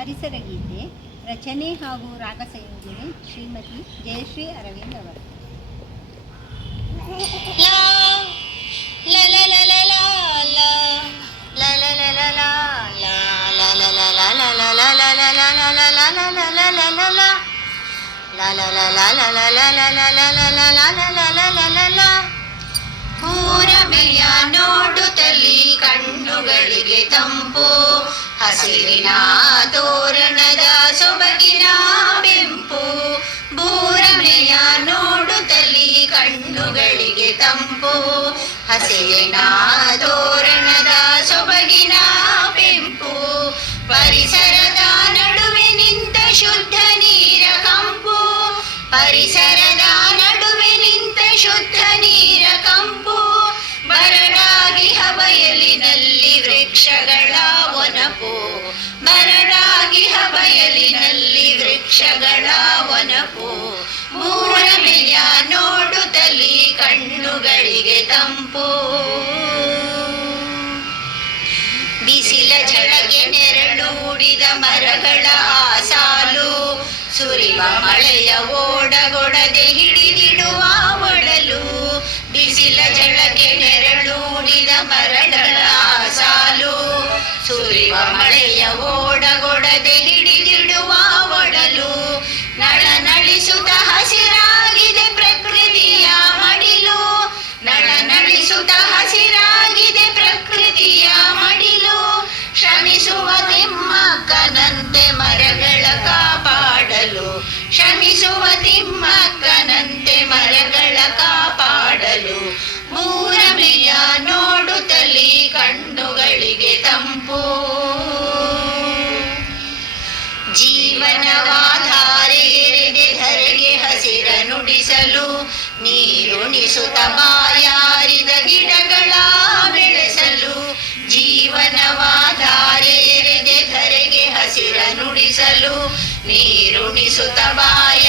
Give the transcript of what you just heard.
ಪರಿಸರ ಗೀತೆ ರಚನೆ ಹಾಗೂ ರಾಗ ಸಂಯೋಜನೆ ಶ್ರೀಮತಿ ಜಯಶ್ರೀ ಅರವಿಂದ್ ಅವರು. ಊರಮೆಯ ನೋಡುತ್ತಲಿ ಕಣ್ಣುಗಳಿಗೆ ತಂಪು, ಹಸಿರಿನ ತೋರಣದ ಸೊಬಗಿನ ಬೆಂಪು. ಬೂರಮೆಯ ನೋಡುತ್ತಲಿ ಕಣ್ಣುಗಳಿಗೆ ತಂಪು, ಹಸಿರಿನ ತೋರಣದ ಸೊಬಗಿನ ಬೆಂಪು. ಪರಿಸರದ ನಡುವೆ ನಿಂತ ಶುದ್ಧ ನೀರ ಕಂಪು, ಪರಿಸರದ ನಡುವೆ ನಿಂತ ಶುದ್ಧ ನೀರ ಕಂಪು. ಬರಡಾಗಿ ಬಯಲಿನಲ್ಲಿ ವೃಕ್ಷಗಳ ಒನಪು, ಬರಡಾಗಿ ಬಯಲಿನಲ್ಲಿ ವೃಕ್ಷಗಳ ಒನಪು. ಮೂರಮೆಯ ನೋಡುತ್ತಲಿ ಕಣ್ಣುಗಳಿಗೆ ತಂಪು, ಬಿಸಿಲ ಝಳಗೆ ನೆರಳೂಡಿದ ಮರಗಳ ಸಾಲು. ಸುರಿವ ಮಳೆಯ ಓಡಗೊಡದೆ ಹಿಡಿದಿಡುವ ಒಡಲು, ಬಿಸಿಲ ಝಳಗೆ ನೆರಳೂಡಿದ ಮರಗಳ ಸಾಲು. ಸುರಿವ ಮಳೆಯ ಓಡಗೊಡದೆ ಹಿಡಿದಿಡುವ ಒಡಲು. ನಳನಳಿಸುತ್ತ ಹಸಿರಾಗಿದೆ ಪ್ರಕೃತಿಯ ಮಡಿಲು, ನಳನಳಿಸುತ್ತ ಹಸಿರಾಗಿದೆ ಪ್ರಕೃತಿಯ ಮಡಿಲು. ಶ್ರಮಿಸುವ ತಿಮ್ಮಕ್ಕನಂತೆ ಮರಗಳ ಕಾಪಾಡಲು, ಶ್ರಮಿಸುವ ತಿಮ್ಮಕ್ಕನಂತೆ ಮರಗಳ ಕಾಪಾಡಲು. ಮೂರಮೆಯ ನೋಡುತ್ತಲಿ ಕಣ್ಣುಗಳಿಗೆ ತಂಪು, ಜೀವನವಾಧಾರೆ ಎರೆದೆ ಧರೆಗೆ ಹಸಿರ ನುಡಿಸಲು. ನೀರುಣಿಸುತ್ತ ಬಾಯಾರಿದ ಗಿಡಗಳ ಬೆಳೆಸಲು, ಜೀವನವಾಧಾರೆ ಎರೆದೆ ಧರೆಗೆ ಹಸಿರ ನುಡಿಸಲು. ನೀರುಣಿಸುತ್ತ ಬಾಯ